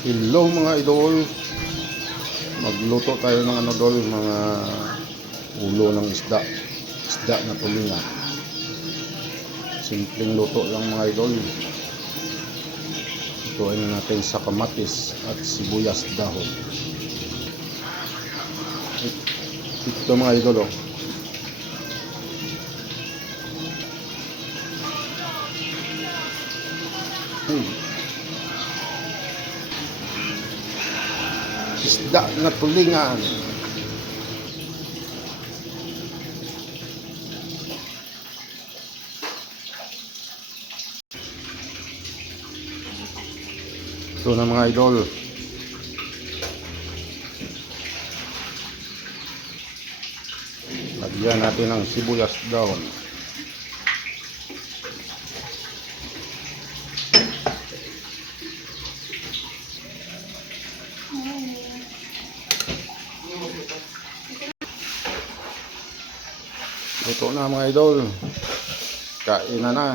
Hello mga idol, magluto tayo ng ano dol, mga ulo ng isda na tulingan. Simpleng luto lang mga idol. Lutuin na natin sa kamatis at sibuyas dahon. Ito mga idol oh. Isda na tulingan. Ito na mga idol. Lagyan natin ng sibuyas dahon. Luto na mga idol. Kain na na.